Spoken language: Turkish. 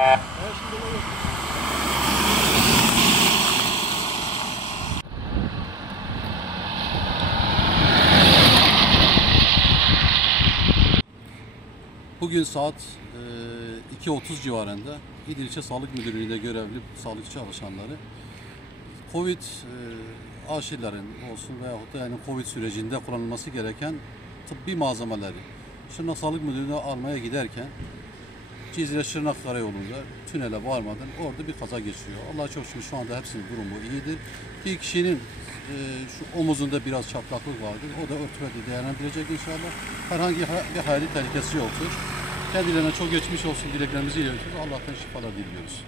Bugün saat 2:30 civarında İl İlçe Sağlık Müdürlüğü'nde görevli sağlık çalışanları Covid aşıların olsun veyahut da yani Covid sürecinde kullanılması gereken tıbbi malzemeleri Şırnak Sağlık Müdürlüğü'ne almaya giderken Cizre Şırnak Karayolu'nda tünele varmadan orada bir kaza geçiriyor. Allah'a çok şükür şu anda hepsinin durumu iyidir. Bir kişinin şu omuzunda biraz çatlaklık vardır. O da ortopedi değerlendirecek inşallah. Herhangi bir hayati tehlikesi yoktur. Kendilerine çok geçmiş olsun dileklerimizi iletiyoruz. Allah'tan şifalar diliyoruz.